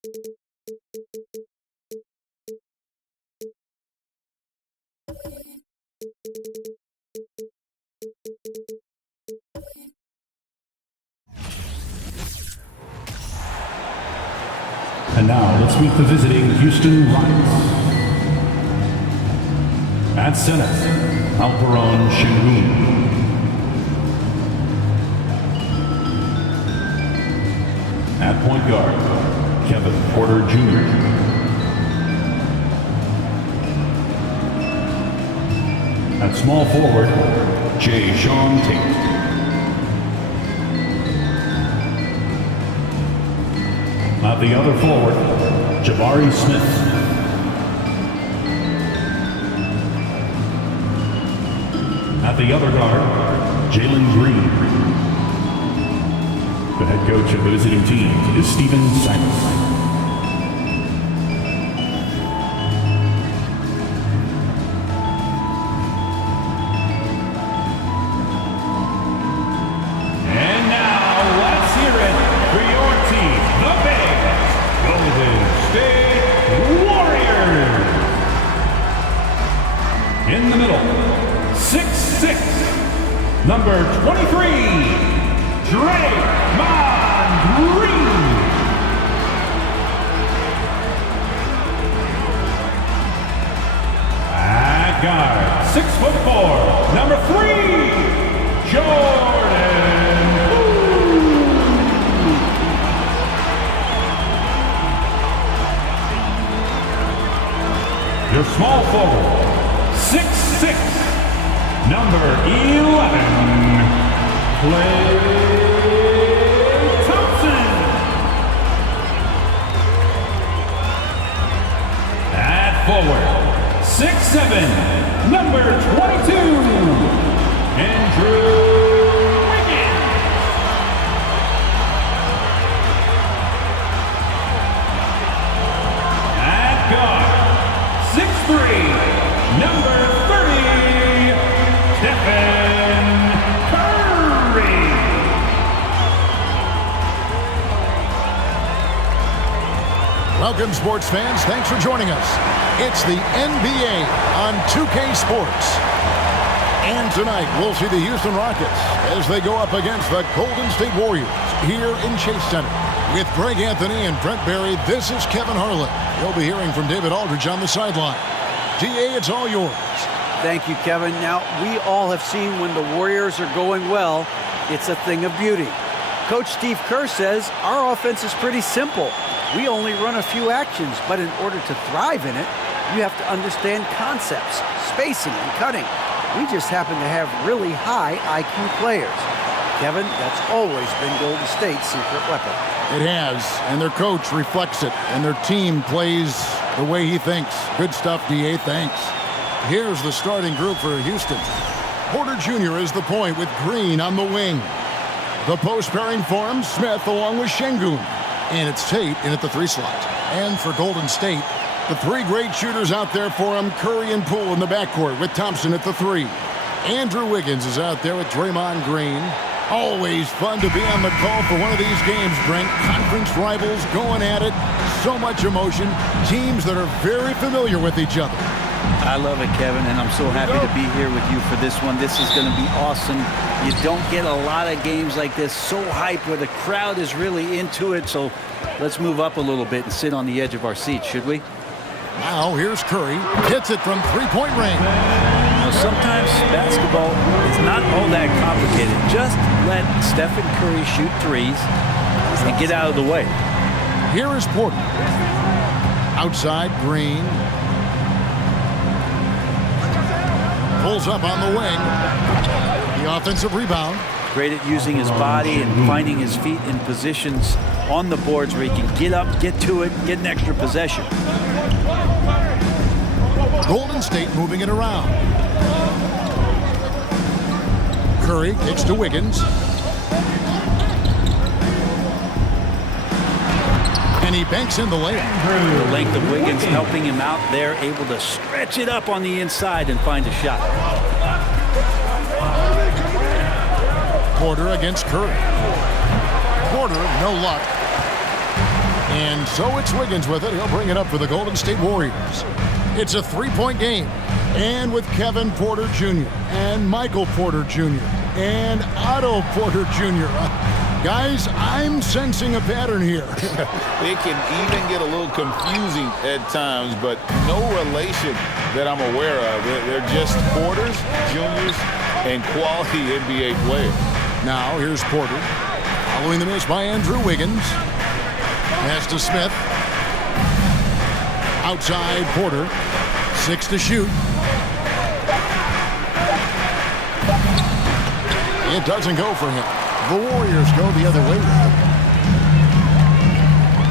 And now, let's meet the visiting Houston Rockets. At center, Alperon Sengun. At point guard, Kevin Porter Jr. At small forward, Jae'Sean Tate. At the other forward, Jabari Smith. At the other guard, Jalen Green. The head coach of the visiting team is Stephen Silas. In the middle, 6'6", number 23, Draymond Green. At guard, 6'4", number 3, Jordan Poole. Your small forward, 6'6", number 11, Klay Thompson. At forward, 6'7", number 22, Andrew Wiggins. At guard, 6'3", number 30, Stephen Curry. Welcome, sports fans. Thanks for joining us. It's the NBA on 2K Sports. And tonight, we'll see the Houston Rockets as they go up against the Golden State Warriors here in Chase Center. With Greg Anthony and Brent Barry, this is Kevin Harlan. You'll be hearing from David Aldridge on the sideline. DA, it's all yours. Thank you, Kevin. Now, we all have seen when the Warriors are going well, it's a thing of beauty. Coach Steve Kerr says our offense is pretty simple. We only run a few actions, but in order to thrive in it, you have to understand concepts, spacing, and cutting. We just happen to have really high IQ players. Kevin, that's always been Golden State's secret weapon. It has, and their coach reflects it, and their team plays the way he thinks. Good stuff, DA. Thanks. Here's the starting group for Houston. Porter Jr. is the point with Green on the wing. The post pairing forms Smith along with Sengun. And it's Tate in at the 3 slot. And for Golden State, the 3 great shooters out there for him, Curry and Poole in the backcourt with Thompson at the 3. Andrew Wiggins is out there with Draymond Green. Always fun to be on the call for one of these games, Brent. Conference rivals going at it. So much emotion. Teams that are very familiar with each other. I love it, Kevin, and I'm so happy to be here with you for this one. This is going to be awesome. You don't get a lot of games like this so hyped where the crowd is really into it. So let's move up a little bit and sit on the edge of our seats, should we? Now here's Curry. Hits it from three-point range. Now, sometimes basketball is not all that complicated. Just let Stephen Curry shoot threes and get out of the way. Here is Porter. Outside, Green. Pulls up on the wing. The offensive rebound. Great at using his body and finding his feet in positions on the boards where he can get up, get to it, get an extra possession. Golden State moving it around. Curry kicks to Wiggins. And he banks in the layup. The length of Wiggins helping him out there, able to stretch it up on the inside and find a shot. Porter against Curry. Porter, no luck. And so it's Wiggins with it. He'll bring it up for the Golden State Warriors. It's a three-point game. And with Kevin Porter Jr. and Michael Porter Jr. and Otto Porter Jr. Guys, I'm sensing a pattern here. It can even get a little confusing at times, but no relation that I'm aware of. They're just Porters, Juniors, and quality NBA players. Now, here's Porter. Following the miss by Andrew Wiggins. Pass to Smith. Outside Porter. 6 to shoot. It doesn't go for him. The Warriors go the other way.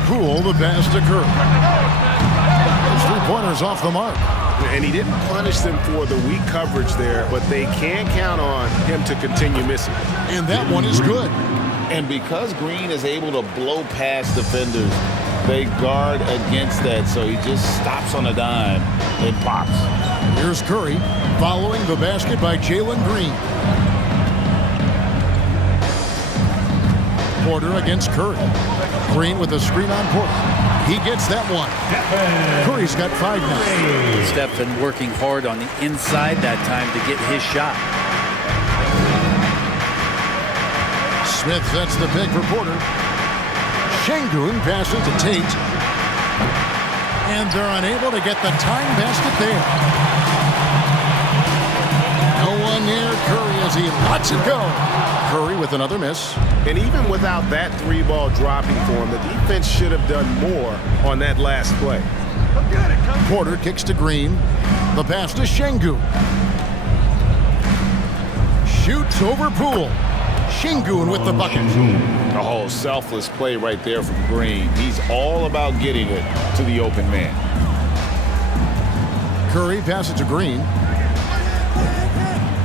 Poole, the pass to Curry. His three-pointers off the mark. And he didn't punish them for the weak coverage there, but they can count on him to continue missing. And that one is good. And because Green is able to blow past defenders, they guard against that, so he just stops on a dime and pops. Here's Curry following the basket by Jalen Green. Porter against Curry. Green with a screen on Porter. He gets that one. Curry's got 5 now. Stephen working hard on the inside that time to get his shot. Smith sets the pick for Porter. Şengün passes to Tate. And they're unable to get the time basket there. No one near Curry as he lets it go. Curry with another miss. And even without that three-ball dropping for him, the defense should have done more on that last play. Porter kicks to Green. The pass to Şengün. Shoots over Poole. Şengün with the bucket. Oh, selfless play right there from Green. He's all about getting it to the open man. Curry passes to Green.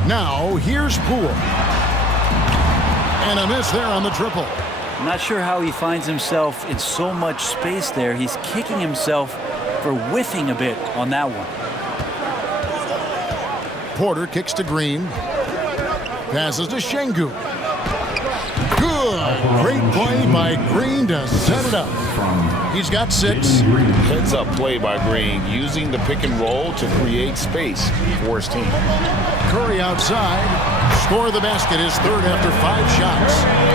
Now, here's Poole. And a miss there on the triple. I'm not sure how he finds himself in so much space there. He's kicking himself for whiffing a bit on that one. Porter kicks to Green. Passes to Şengün. Good. Great play by Green to set it up. He's got 6. Heads up play by Green, using the pick and roll to create space for his team. Curry outside. Score the basket, his third after 5 shots.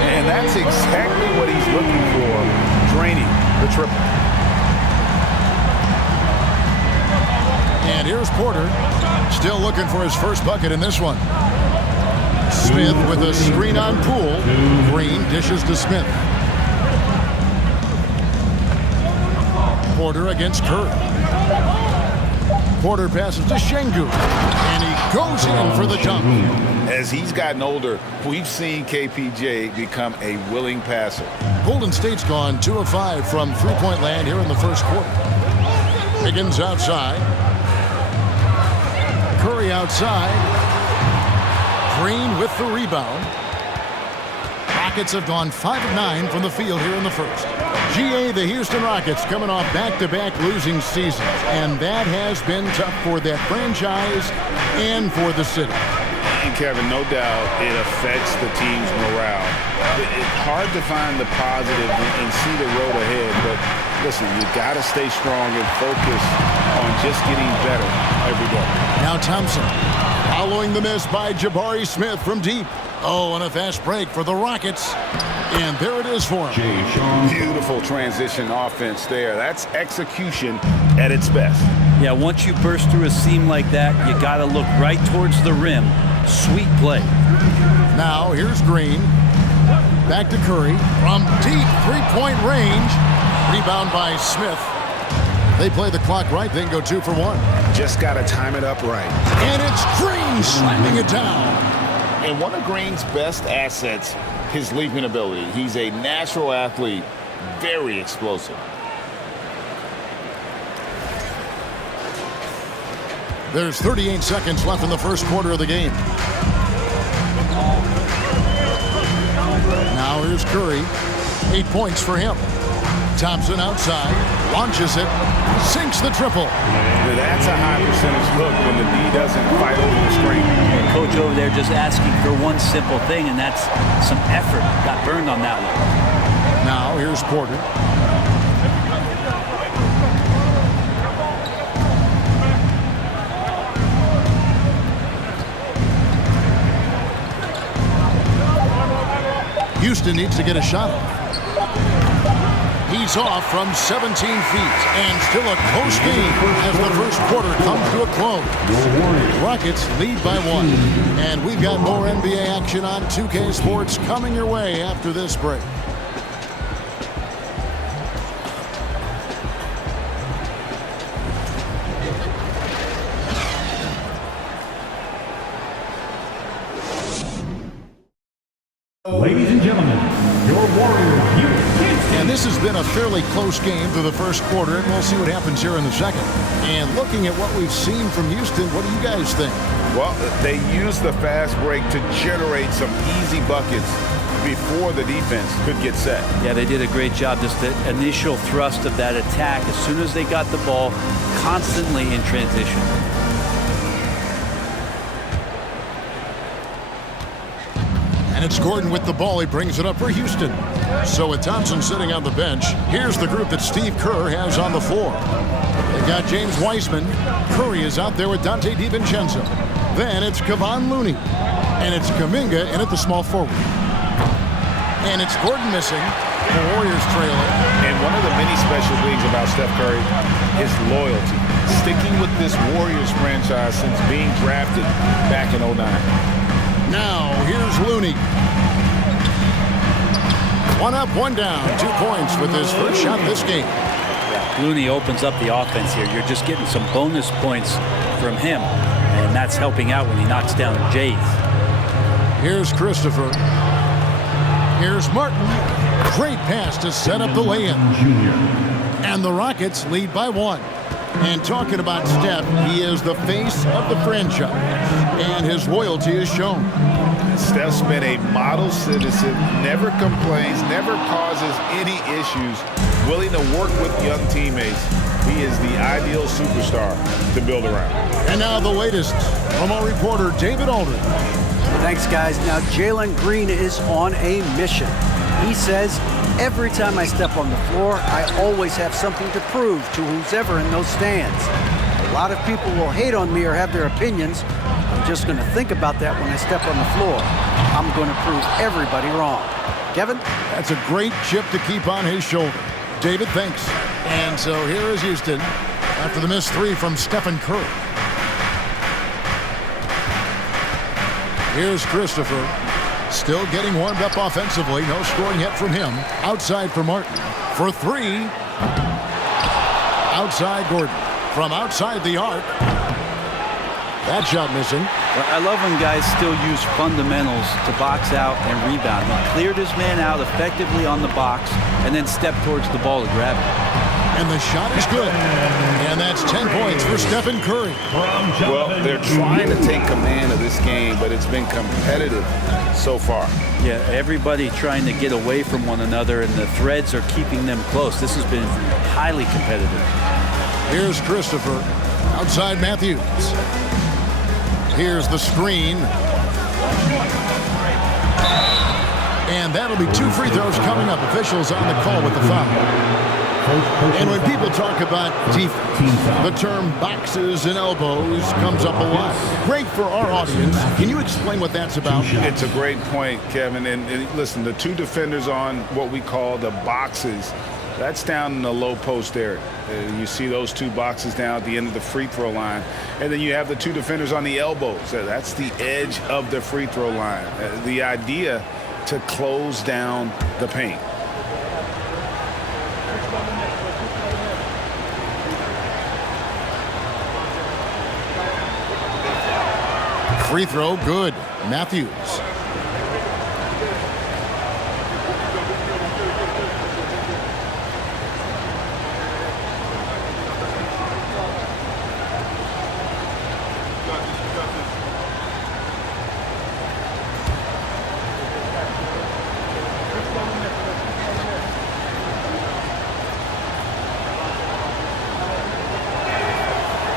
And that's exactly what he's looking for, draining the triple. And here's Porter, still looking for his first bucket in this one. Smith with a screen on Poole. Green dishes to Smith. Porter against Curry. Porter passes to Şengün. And he goes in for the dunk. As he's gotten older, we've seen KPJ become a willing passer. Golden State's gone 2 of 5 from three-point land here in the first quarter. Wiggins outside. Curry outside. Green with the rebound. Rockets have gone 5 of 9 from the field here in the first. GA, the Houston Rockets coming off back-to-back losing seasons, and that has been tough for that franchise and for the city. And Kevin, no doubt it affects the team's morale. It's hard to find the positive and see the road ahead, but listen, you got to stay strong and focus on just getting better every day. Now Thompson, following the miss by Jabari Smith from deep. Oh, and a fast break for the Rockets. And there it is for him. Beautiful transition offense there. That's execution at its best. Yeah, once you burst through a seam like that, you got to look right towards the rim. Sweet play. Now here's Green. Back to Curry from deep three-point range. Rebound by Smith. They play the clock right, then go 2 for 1. Just got to time it up right. And it's Green slamming it down. And one of Green's best assets, his leaping ability. He's a natural athlete, very explosive. There's 38 seconds left in the first quarter of the game. Now here's Curry. 8 points for him. Thompson outside, launches it, sinks the triple. That's a high percentage look when the D doesn't fight over the screen. Coach over there just asking for one simple thing, and that's some effort. Got burned on that one. Now here's Porter. Houston needs to get a shot off. He's off from 17 feet, and still a close game as the first quarter comes to a close. Rockets lead by 1. And we've got more NBA action on 2K Sports coming your way after this break. Ladies and gentlemen, your Warriors, And this has been a fairly close game through the first quarter, and we'll see what happens here in the second. And looking at what we've seen from Houston, what do you guys think? Well, they used the fast break to generate some easy buckets before the defense could get set. Yeah, they did a great job. Just the initial thrust of that attack, as soon as they got the ball, constantly in transition. And it's Gordon with the ball. He brings it up for Houston. So with Thompson sitting on the bench, here's the group that Steve Kerr has on the floor. They've got James Wiseman. Curry is out there with Dante DiVincenzo. Then it's Kevon Looney. And it's Kuminga in at the small forward. And it's Gordon missing. The Warriors trailing. And one of the many special things about Steph Curry is loyalty. Sticking with this Warriors franchise since being drafted back in 09. Now, here's Looney. 1 up, 1 down. 2 points with his first shot this game. Looney opens up the offense here. You're just getting some bonus points from him, and that's helping out when he knocks down Jays. Here's Christopher. Here's Martin. Great pass to set up the lay-in. And the Rockets lead by 1. And talking about Steph, he is the face of the franchise, and his loyalty is shown. Steph's been a model citizen, never complains, never causes any issues, willing to work with young teammates. He is the ideal superstar to build around. And now the latest from our reporter, David Aldridge. Thanks, guys. Now, Jalen Green is on a mission. He says, every time I step on the floor, I always have something to prove to who's ever in those stands. A lot of people will hate on me or have their opinions. I'm just going to think about that when I step on the floor. I'm going to prove everybody wrong. Kevin? That's a great chip to keep on his shoulder. David, thanks. And so here is Houston after the missed 3 from Stephen Curry. Here's Christopher. Still getting warmed up offensively. No scoring yet from him. Outside for Martin. For 3. Outside Gordon. From outside the arc. That shot missing. Well, I love when guys still use fundamentals to box out and rebound. He cleared his man out effectively on the box and then stepped towards the ball to grab it. And the shot is good. And that's 10 points for Stephen Curry. Well, they're trying to take command of this game, but it's been competitive so far. Yeah, everybody trying to get away from one another, and the threads are keeping them close. This has been highly competitive. Here's Christopher. Outside Matthews. Here's the screen. And that'll be 2 free throws coming up. Officials on the call with the foul. And when people talk about defense, the term boxes and elbows comes up a lot. Great for our audience. Can you explain what that's about? It's a great point, Kevin. And listen, the 2 defenders on what we call the boxes, that's down in the low post area. You see those 2 boxes down at the end of the free throw line. And then you have the 2 defenders on the elbows. That's the edge of the free throw line. The idea to close down the paint. Free throw, good. Matthews.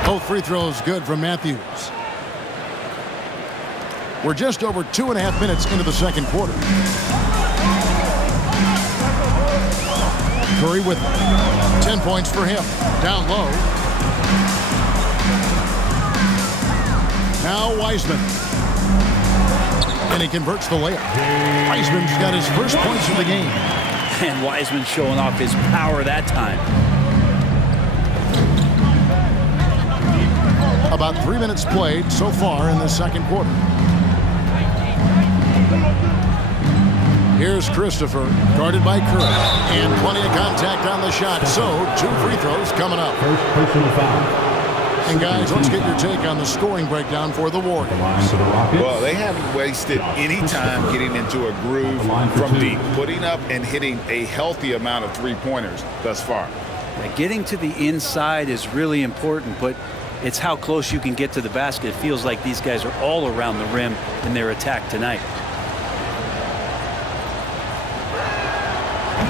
Both free throws good from Matthews. We're just over 2.5 minutes into the second quarter. Curry with 10 points for him. Down low. Now Wiseman. And he converts the layup. Wiseman's got his first points of the game. And Wiseman showing off his power that time. About 3 minutes played so far in the second quarter. Here's Christopher, guarded by Curry. And plenty of contact on the shot. So, 2 free throws coming up. First personal foul. And guys, let's get your take on the scoring breakdown for the Warriors. Line for the Rockets. Well, they haven't wasted any time getting into a groove from deep, putting up and hitting a healthy amount of three-pointers thus far. Getting to the inside is really important, but it's how close you can get to the basket. It feels like these guys are all around the rim in their attack tonight.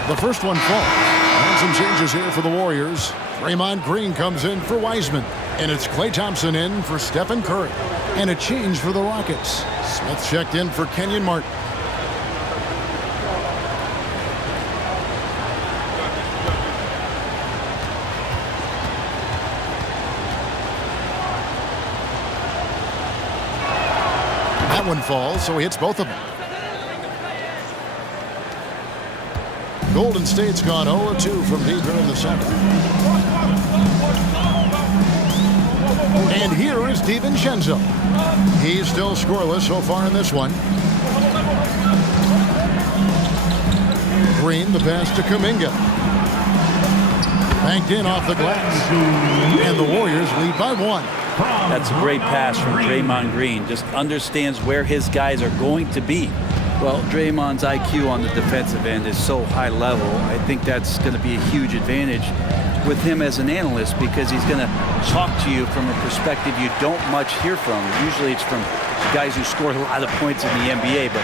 The first one falls. And some changes here for the Warriors. Draymond Green comes in for Wiseman. And it's Klay Thompson in for Stephen Curry. And a change for the Rockets. Smith checked in for Kenyon Martin. That one falls, so he hits both of them. Golden State's gone 0-2 from deep here in the second. And here is DiVincenzo. He's still scoreless so far in this one. Green, the pass to Kuminga. Banked in off the glass. And the Warriors lead by 1. That's a great pass from Draymond Green. Just understands where his guys are going to be. Well, Draymond's IQ on the defensive end is so high level. I think that's going to be a huge advantage with him as an analyst, because he's going to talk to you from a perspective you don't much hear from. Usually it's from guys who scored a lot of points in the NBA, but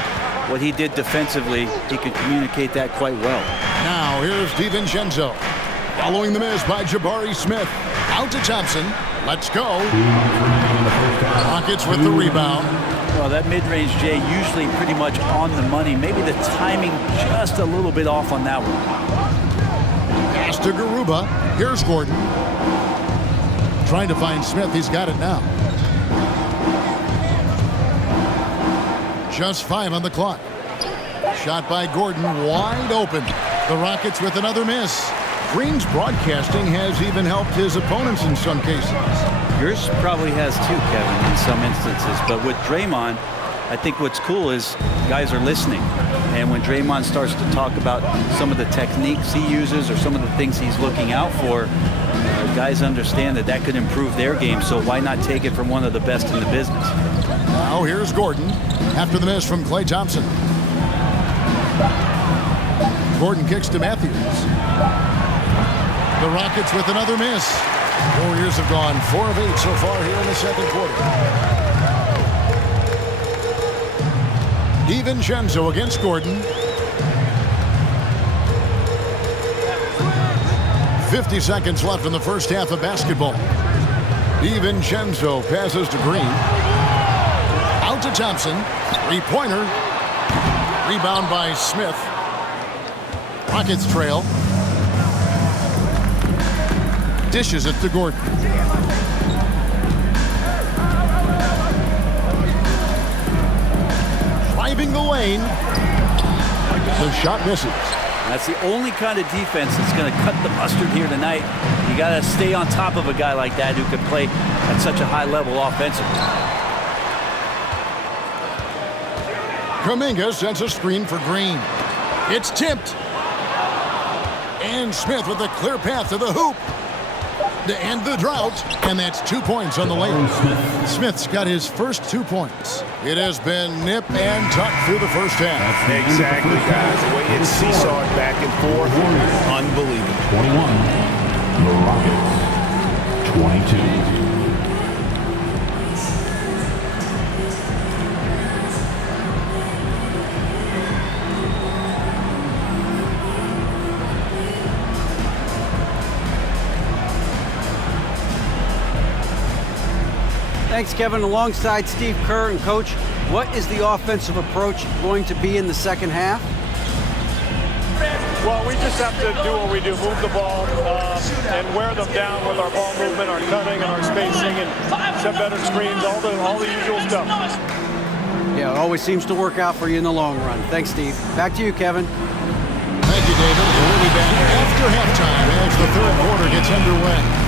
what he did defensively, he could communicate that quite well. Now here's DiVincenzo. Following the miss by Jabari Smith. Out to Thompson. Let's go. Rockets with the rebound. Well, that mid-range, Jay, usually pretty much on the money. Maybe the timing just a little bit off on that one. Pass to Garuba. Here's Gordon. Trying to find Smith. He's got it now. Just 5 on the clock. Shot by Gordon, wide open. The Rockets with another miss. Green's broadcasting has even helped his opponents in some cases. Yours probably has too, Kevin, in some instances. But with Draymond, I think what's cool is guys are listening. And when Draymond starts to talk about some of the techniques he uses or some of the things he's looking out for, guys understand that that could improve their game. So why not take it from one of the best in the business? Now here's Gordon after the miss from Klay Thompson. Gordon kicks to Matthews. The Rockets with another miss. Warriors have gone 4 of 8 so far here in the second quarter. DiVincenzo against Gordon. 50 seconds left in the first half of basketball. DiVincenzo passes to Green. Out to Thompson. Three-pointer. Rebound by Smith. Rockets trail. Dishes it to Gordon. Driving the lane. The shot misses. That's the only kind of defense that's going to cut the mustard here tonight. You got to stay on top of a guy like that who can play at such a high level offensively. Kuminga sends a screen for Green. It's tipped. And Smith with a clear path to the hoop to end the drought, and that's 2 points on the layup. Smith's got his first 2 points. It has been nip and tuck through the first half. Exactly, guys. The way it's seesawed back and forth, unbelievable. 21, the Rockets, 22. Thanks, Kevin. Alongside Steve Kerr and Coach, what is the offensive approach going to be in the second half? Well, we just have to do what we do, move the ball and wear them down with our ball movement, our cutting, and our spacing, and set better screens, all the usual stuff. Yeah, it always seems to work out for you in the long run. Thanks, Steve. Back to you, Kevin. Thank you, David. We'll be back after halftime as the third quarter gets underway.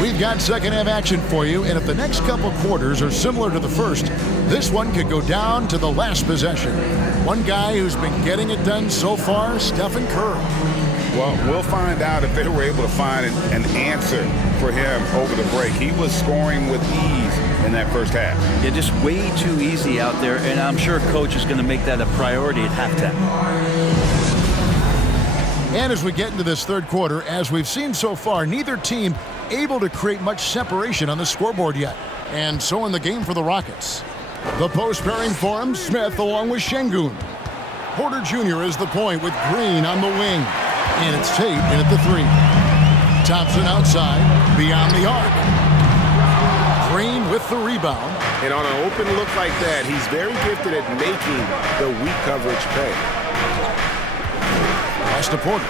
We've got second half action for you, and if the next couple quarters are similar to the first, this one could go down to the last possession. One guy who's been getting it done so far, Stephen Curry. Well, we'll find out if they were able to find an answer for him over the break. He was scoring with ease in that first half. Yeah, just way too easy out there, and I'm sure Coach is going to make that a priority at halftime. And as we get into this third quarter, as we've seen so far, neither team able to create much separation on the scoreboard yet. And so in the game for the Rockets. The post pairing forms Smith along with Şengün. Porter Jr. is the point with Green on the wing. And it's Tate in at the three. Thompson outside, beyond the arc. Green with the rebound. And on an open look like that, he's very gifted at making the weak coverage pay. Pass to Porter.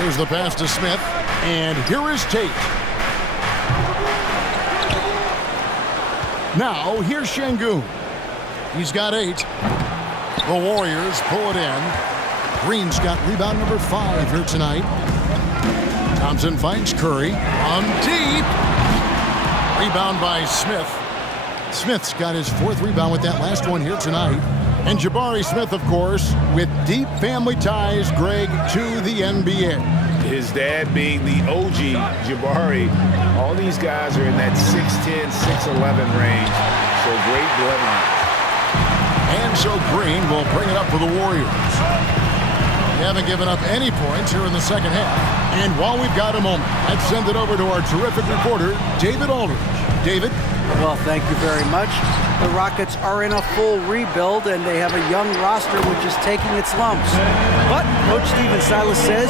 Here's the pass to Smith. And here is Tate. Now, here's Şengün. He's got 8. The Warriors pull it in. Green's got rebound number 5 here tonight. Thompson finds Curry on deep. Rebound by Smith. Smith's got his 4th rebound with that last one here tonight. And Jabari Smith, of course, with deep family ties, Greg, to the NBA. His dad being the OG Jabari. All these guys are in that 6'10", 6'11 range. So great bloodline. And so Green will bring it up for the Warriors. They haven't given up any points here in the second half. And while we've got a moment, let's send it over to our terrific reporter, David Aldridge. David? Well, thank you very much. The Rockets are in a full rebuild, and they have a young roster which is taking its lumps. But Coach Stephen Silas says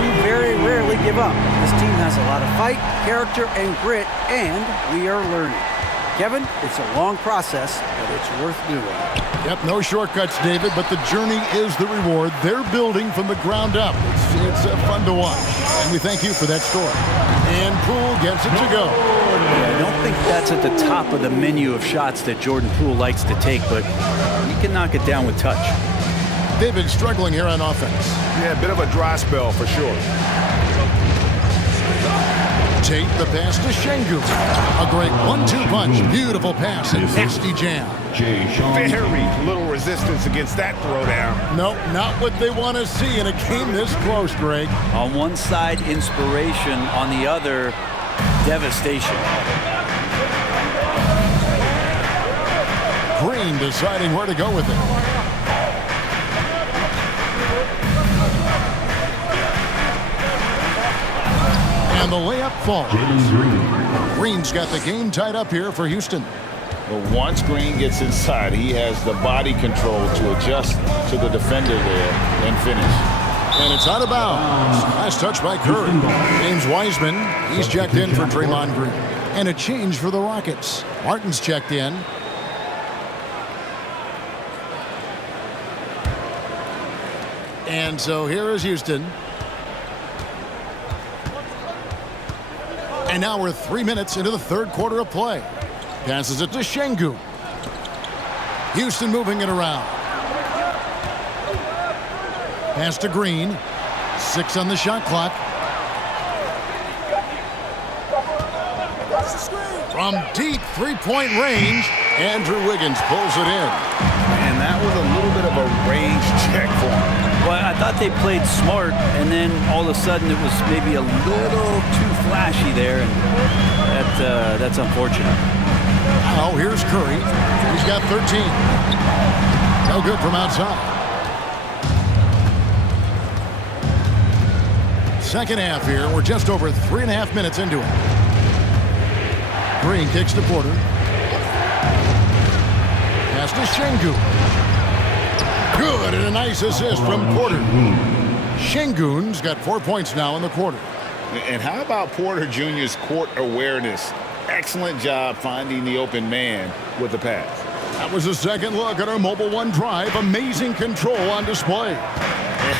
we very rarely give up. This team has a lot of fight, character, and grit, and we are learning. Kevin, it's a long process, but it's worth doing. Yep, no shortcuts, David, but the journey is the reward. They're building from the ground up. It's fun to watch, and we thank you for that story. And Poole gets it to go. Yeah, I don't think that's at the top of the menu of shots that Jordan Poole likes to take, but he can knock it down with touch. They've been struggling here on offense. Yeah, a bit of a dry spell for sure. Tate the pass to Şengün. A great 1-2 punch. Beautiful pass and nasty jam. Very little resistance against that throwdown. No, not what they want to see in a game this close, Greg. On one side, inspiration. On the other, devastation. Green deciding where to go with it. And the layup falls. Jalen Green. Green's got the game tied up here for Houston. But once Green gets inside, he has the body control to adjust to the defender there and finish. And it's out of bounds. Last touch by Curry. James Wiseman, he's checked in for Draymond Green. And a change for the Rockets. Martin's checked in. And so here is Houston. And now we're 3 minutes into the third quarter of play. Passes it to Şengün. Houston moving it around. Pass to Green. 6 on the shot clock. From deep three-point range, Andrew Wiggins pulls it in. And that was a little bit of a range check for him. Well, I thought they played smart, and then all of a sudden it was maybe a little too flashy there, and that's unfortunate. Now here's Curry. He's got 13. No good from outside. Second half here. We're just over 3.5 minutes into it. Green kicks to Porter. Pass to Şengün. Good, and a nice assist from Porter. Şengün's got 4 points now in the quarter. And how about Porter Jr.'s court awareness? Excellent job finding the open man with the pass. That was a second look at our Mobile One drive. Amazing control on display.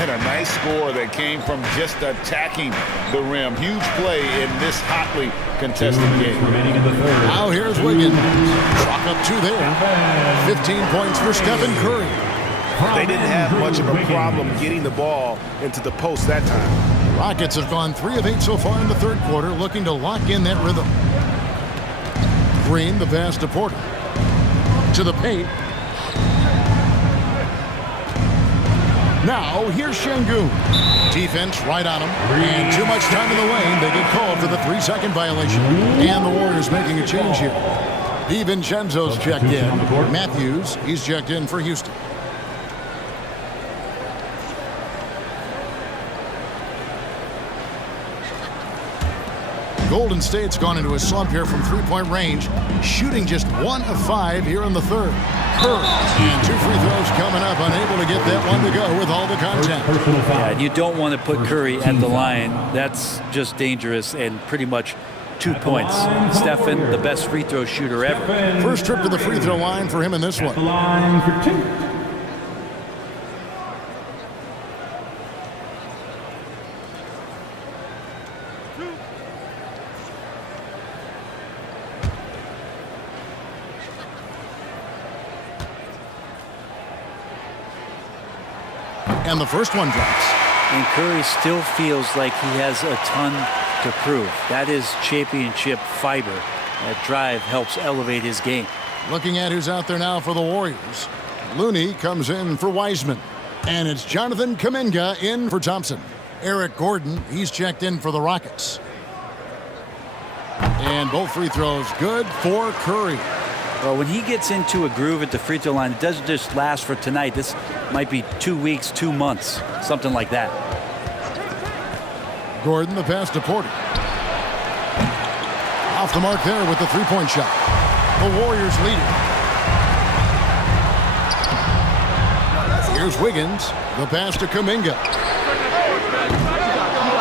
And a nice score that came from just attacking the rim. Huge play in this hotly contested game. Remaining in the third. Now here's Wiggins. Chalk up 2 there. 15 points for Stephen Curry. They didn't have much of a problem getting the ball into the post that time. Rockets have gone 3 of 8 so far in the third quarter, looking to lock in that rhythm. Green, the pass to Porter. To the paint. Now, here's Şengün. Defense right on him. And too much time in the lane. They get called for the 3-second violation. And the Warriors making a change here. DiVincenzo's checked in. Matthews, he's checked in for Houston. Golden State's gone into a slump here from three-point range, shooting just 1 of 5 here in the third. Curry, and 2 free throws coming up, unable to get that one to go with all the contact. Personal foul. Yeah, you don't want to put Curry at the line. That's just dangerous, and pretty much 2 points. Stephen, the best free throw shooter ever. First trip to the free throw line for him in this The one. line for 2. And the first one drops. And Curry still feels like he has a ton to prove. That is championship fiber. That drive helps elevate his game. Looking at who's out there now for the Warriors. Looney comes in for Wiseman. And it's Jonathan Kuminga in for Thompson. Eric Gordon, he's checked in for the Rockets. And both free throws good for Curry. Well, when he gets into a groove at the free throw line, it doesn't just last for tonight. This might be 2 weeks, 2 months, something like that. Gordon, the pass to Porter. Off the mark there with the three-point shot. The Warriors lead it. Here's Wiggins, the pass to Kuminga.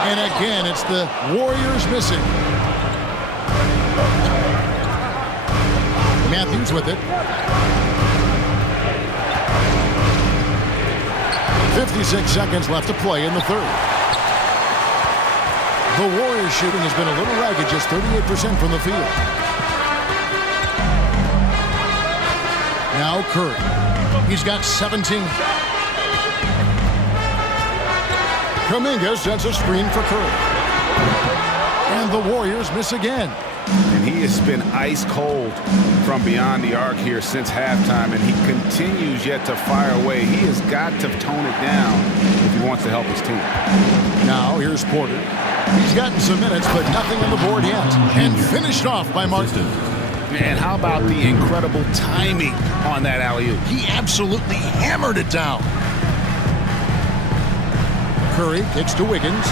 And again, it's the Warriors missing. Matthews with it. 56 seconds left to play in the third. The Warriors shooting has been a little ragged, just 38% from the field. Now Curry. He's got 17. Kuminga sets a screen for Curry. And the Warriors miss again. And he has been ice cold from beyond the arc here since halftime, and he continues yet to fire away. He has got to tone it down if he wants to help his team. Now here's Porter. He's gotten some minutes, but nothing on the board yet. And finished off by Martin. And how about the incredible timing on that alley-oop? He absolutely hammered it down. Curry kicks to Wiggins.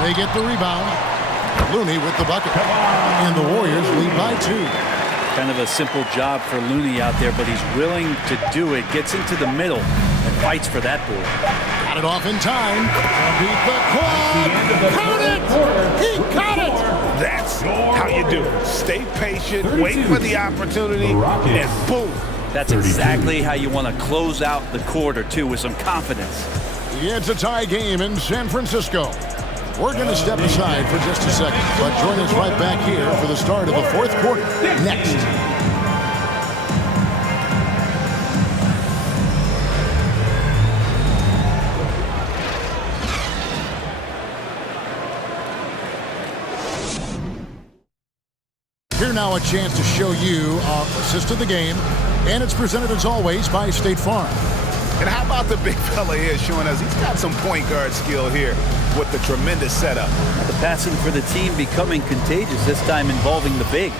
They get the rebound. Looney with the bucket. And the Warriors lead by 2. Kind of a simple job for Looney out there, but he's willing to do it. Gets into the middle and fights for that ball. Got it off in time. Beat the quad. Count it! He got it! That's how you do it. Stay patient, wait for the opportunity, and boom. That's exactly how you want to close out the quarter, too, with some confidence. It's a tie game in San Francisco. We're going to step aside for just a second, but join us right back here for the start of the fourth quarter next. Here now a chance to show you our assist of the game, and it's presented as always by State Farm. And how about the big fella here showing us he's got some point guard skill here with the tremendous setup. The passing for the team becoming contagious, this time involving the big.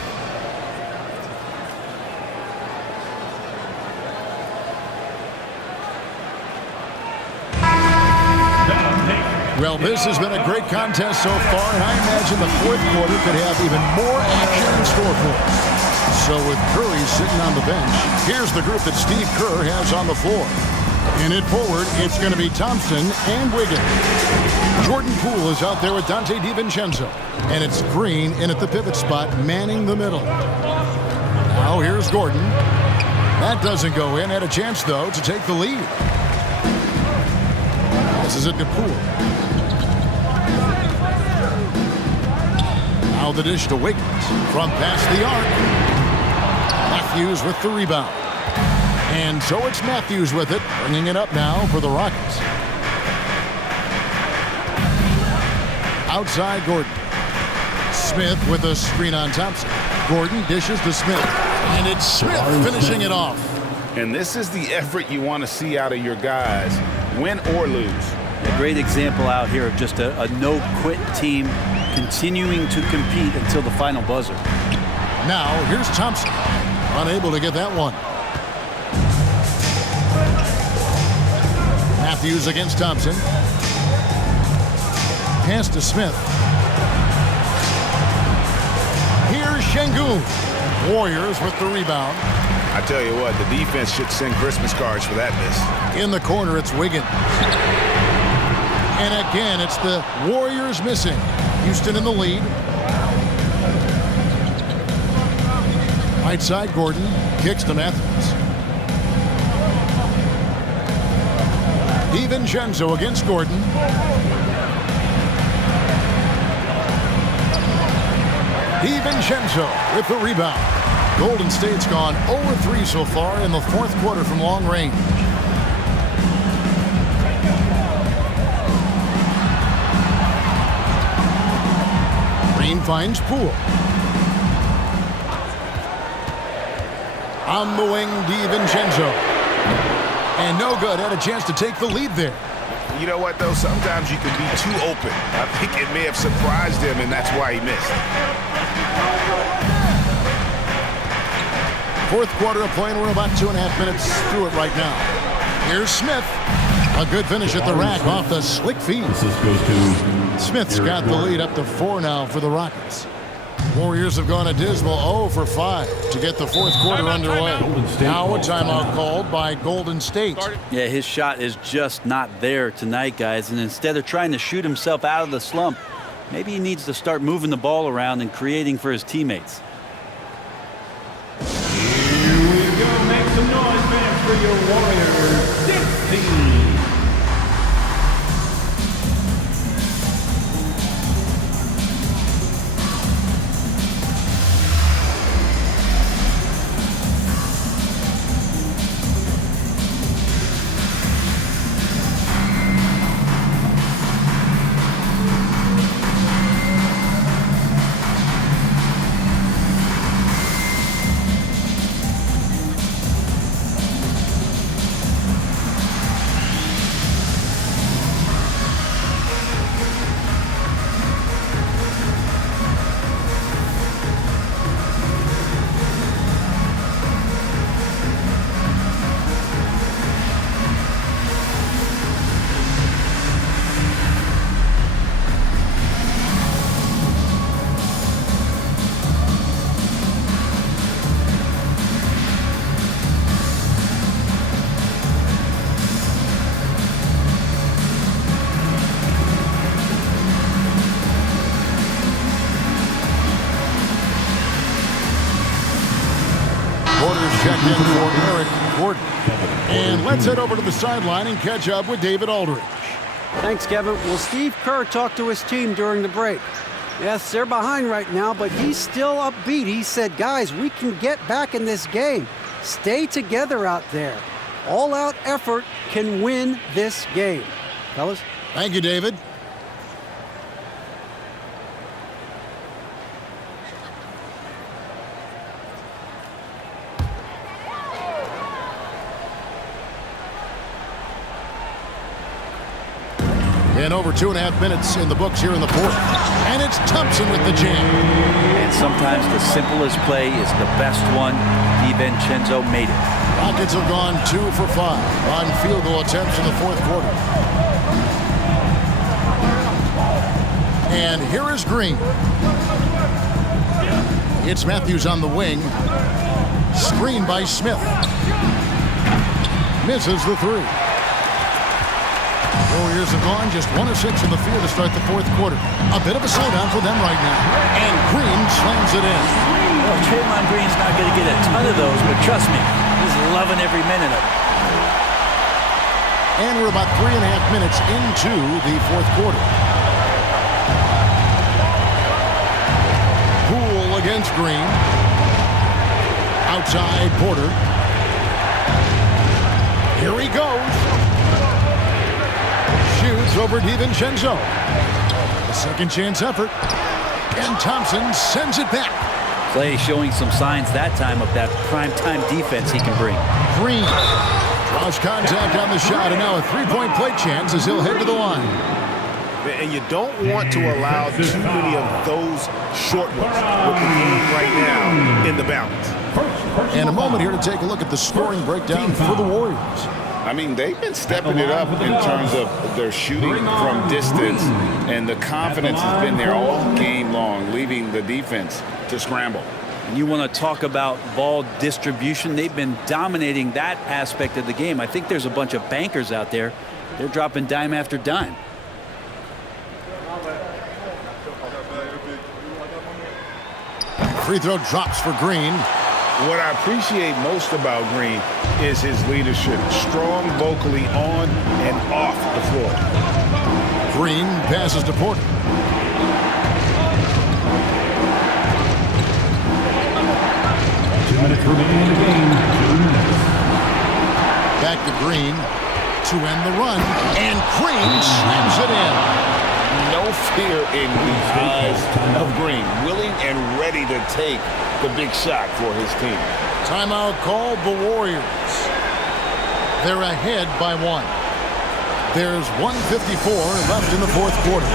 Well, this has been a great contest so far, and I imagine the fourth quarter could have even more action in store for us. So with Curry sitting on the bench, here's the group that Steve Kerr has on the floor. In it forward, it's going to be Thompson and Wiggins. Jordan Poole is out there with Dante DiVincenzo. And it's Green in at the pivot spot, manning the middle. Now here's Gordon. That doesn't go in. Had a chance, though, to take the lead. This is it to Poole. Now the dish to Wiggins from past the arc. Matthews with the rebound. And so it's Matthews with it, bringing it up now for the Rockets. Outside Gordon. Smith with a screen on Thompson. Gordon dishes to Smith. And it's Smith finishing it off. And this is the effort you want to see out of your guys, win or lose. A great example out here of just a no-quit team continuing to compete until the final buzzer. Now here's Thompson. Unable to get that one. Matthews against Thompson. Pass to Smith. Here's Şengün. Warriors with the rebound. I tell you what, the defense should send Christmas cards for that miss. In the corner, it's Wiggins. And again, it's the Warriors missing. Houston in the lead. Right side, Gordon kicks to Matthews. DiVincenzo against Gordon. DiVincenzo with the rebound. Golden State's gone 0-3 so far in the fourth quarter from long range. Green finds Poole. On the wing, DiVincenzo. And no good. Had a chance to take the lead there. You know what, though? Sometimes you can be too open. I think it may have surprised him, and that's why he missed. Fourth quarter of play, and we're about 2.5 minutes through it right now. Here's Smith. A good finish at the rack off the slick feed. This goes to Smith's got the lead up to 4 now for the Rockets. Warriors have gone a dismal 0 for 5 to get the fourth quarter underway. Now a timeout called by Golden State. Yeah, his shot is just not there tonight, guys. And instead of trying to shoot himself out of the slump, maybe he needs to start moving the ball around and creating for his teammates. Here we go. Make some noise, fans, for your Warriors. 16. And let's head over to the sideline and catch up with David Aldridge. Thanks, Kevin. Well, Steve Kerr talked to his team during the break. Yes, they're behind right now, but he's still upbeat. He said, guys, we can get back in this game. Stay together out there. All-out effort can win this game. Fellas? Thank you, David. And over 2.5 minutes in the books here in the fourth. And it's Thompson with the jam. And sometimes the simplest play is the best one. DiVincenzo made it. Rockets have gone 2 for 5 on field goal attempts in the fourth quarter. And here is Green. It's Matthews on the wing. Screen by Smith. Misses the three. Warriors have gone just 1 of 6 in the field to start the fourth quarter. A bit of a slowdown for them right now. And Green slams it in. Well, Draymond Green's not going to get a ton of those, but trust me, he's loving every minute of it. And we're about 3.5 minutes into the fourth quarter. Poole against Green. Outside Porter. Here he goes. Shoots over DiVincenzo. A second chance effort. And Thompson sends it back. Clay showing some signs that time of that prime-time defense he can bring. Green draws contact on the shot, and now a three-point play chance as he'll head to the line. And you don't want to allow too many of those short ones with the game right now in the balance. And a moment here to take a look at the scoring breakdown for the Warriors. I mean, they've been stepping it up in terms of their shooting from distance, and the confidence has been there all game long, leaving the defense to scramble. And you want to talk about ball distribution. They've been dominating that aspect of the game. I think there's a bunch of bankers out there. They're dropping dime after dime. Free throw drops for Green. What I appreciate most about Green is his leadership, strong vocally on and off the floor. Green passes to Porter. Remaining in the game, 2 minutes. Back to Green to end the run. And Green slams it in. No fear in the eyes of Green, willing and ready to take the big shot for his team. Timeout called the Warriors. They're ahead by 1. There's 1:54 left in the fourth quarter.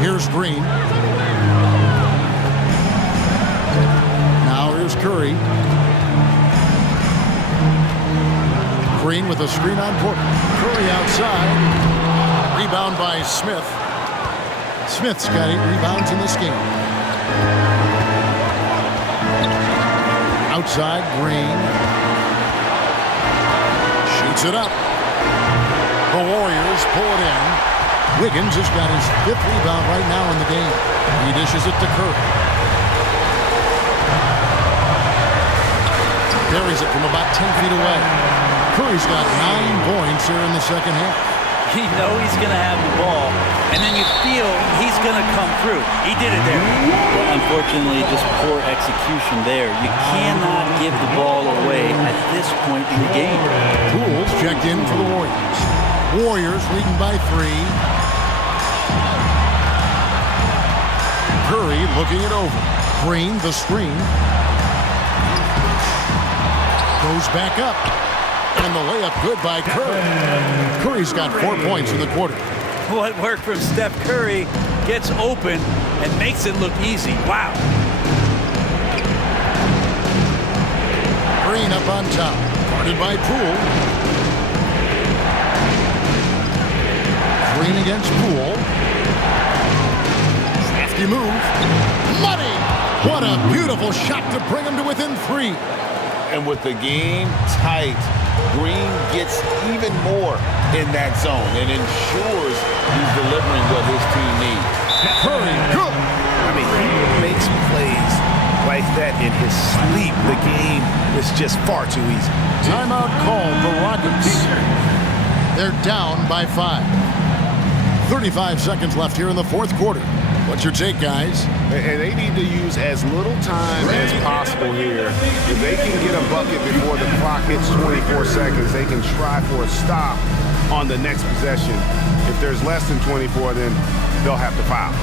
Here's Green. Now here's Curry. Green with a screen on Porter. Curry outside. Rebound by Smith. Smith's got 8 rebounds in this game. Outside, Green. Shoots it up. The Warriors pull it in. Wiggins has got his 5th rebound right now in the game. He dishes it to Curry. Buries it from about 10 feet away. Curry's got 9 points here in the second half. You know he's going to have the ball, and then you feel he's going to come through. He did it there. Well, unfortunately, just poor execution there. You cannot give the ball away at this point in the game. Poole's checked in for the Warriors. Warriors leading by 3. Curry looking it over. Green, the screen. Goes back up. And the layup good by Curry. Curry's got 4 points in the quarter. What work from Steph Curry gets open and makes it look easy. Wow. Green up on top. Guarded by Poole. Green against Poole. Crafty move. Money! What a beautiful shot to bring him to within 3. And with the game tight, Green gets even more in that zone and ensures he's delivering what his team needs. Curry, good. I mean, he makes plays like that in his sleep. The game is just far too easy. Timeout called the Rockets. They're down by 5. 35 seconds left here in the 4th quarter. What's your take, guys? And they need to use as little time as possible here. If they can get a bucket before the clock hits 24 seconds, they can try for a stop on the next possession. If there's less than 24, then they'll have to foul.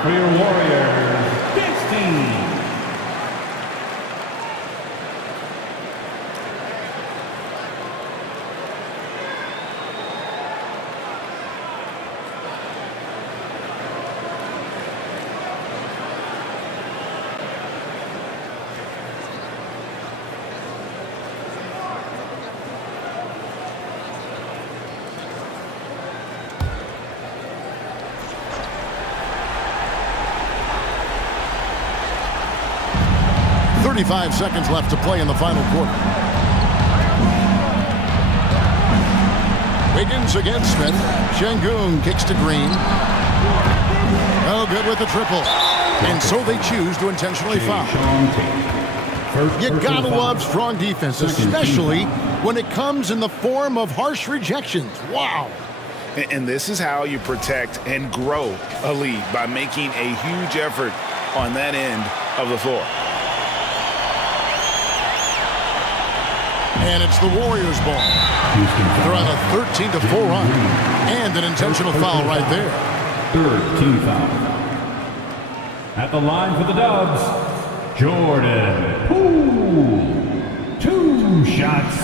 For your Warriors, 15. Five seconds left to play in the final quarter. Wiggins against Smith. Şengün kicks to Green. Oh, good with the triple. And so they choose to intentionally foul. You gotta love strong defense, especially when it comes in the form of harsh rejections. Wow. And this is how you protect and grow a lead, by making a huge effort on that end of the floor. And it's the Warriors' ball. They're on a 13-4 run. And an intentional foul right there. 3rd team foul. At the line for the Dubs, Jordan Poole. 2 shots.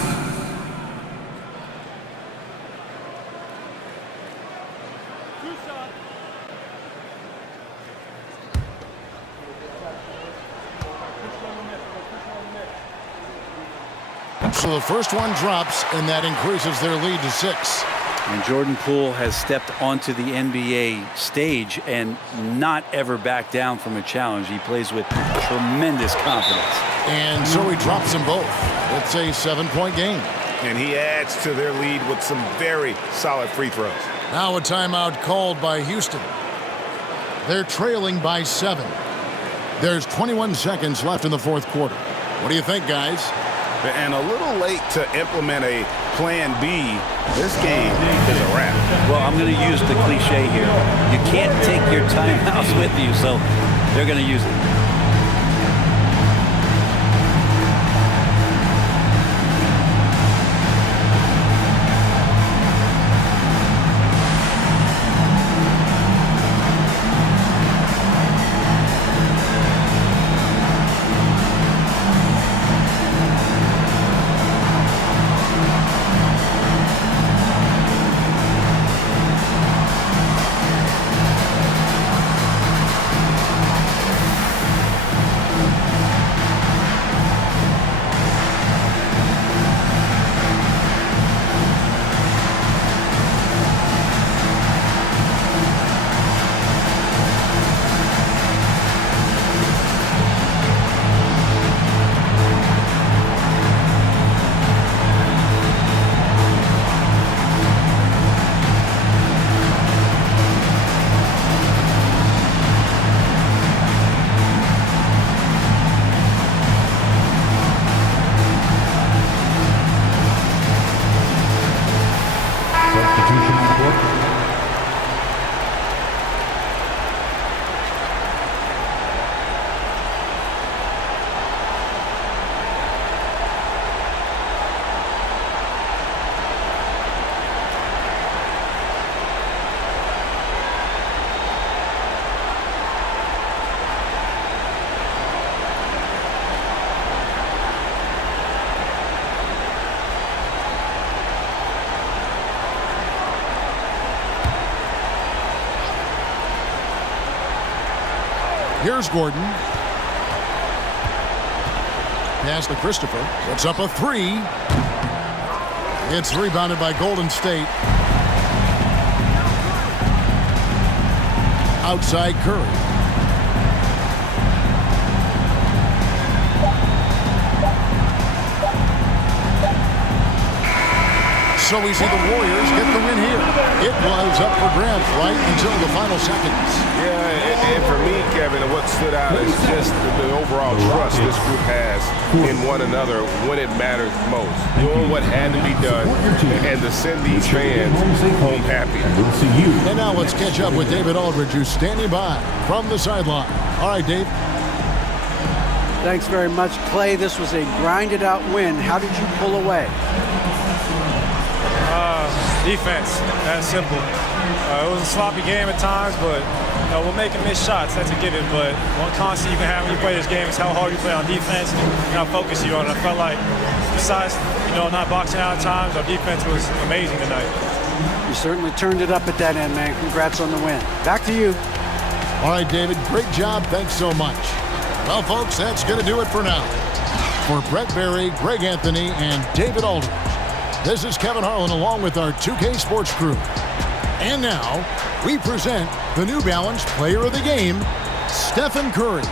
So the first one drops, and that increases their lead to 6. And Jordan Poole has stepped onto the NBA stage and not ever backed down from a challenge. He plays with tremendous confidence. And so he drops them both. It's a 7-point game. And he adds to their lead with some very solid free throws. Now a timeout called by Houston. They're trailing by 7. There's 21 seconds left in the fourth quarter. What do you think, guys? And a little late to implement a plan B. This game is a wrap. Well, I'm going to use the cliche here. You can't take your timeouts with you, so they're going to use it. Here's Gordon. Pass to Christopher. Puts up a 3. It's rebounded by Golden State. Outside Curry. So we see the Warriors get the win here. It was up for grabs right until the final seconds. Yeah, and for me, Kevin, what stood out is just the overall trust this group has in one another when it matters most. Doing what had to be done and to send these fans home happy. And now let's catch up with David Aldridge, who's standing by from the sideline. All right, Dave. Thanks very much, Clay. This was a grinded-out win. How did you pull away? Defense, that's simple. It was a sloppy game at times, but we're making missed shots. That's a given. But one constant you can have when you play this game is how hard you play on defense and how focused you are. And I felt like, besides not boxing out at times, our defense was amazing tonight. You certainly turned it up at that end, man. Congrats on the win. Back to you. All right, David. Great job. Thanks so much. Well, folks, that's going to do it for now. For Brett Berry, Greg Anthony, and David Aldridge, this is Kevin Harlan along with our 2K Sports crew. And now, we present the New Balance Player of the Game, Stephen Curry.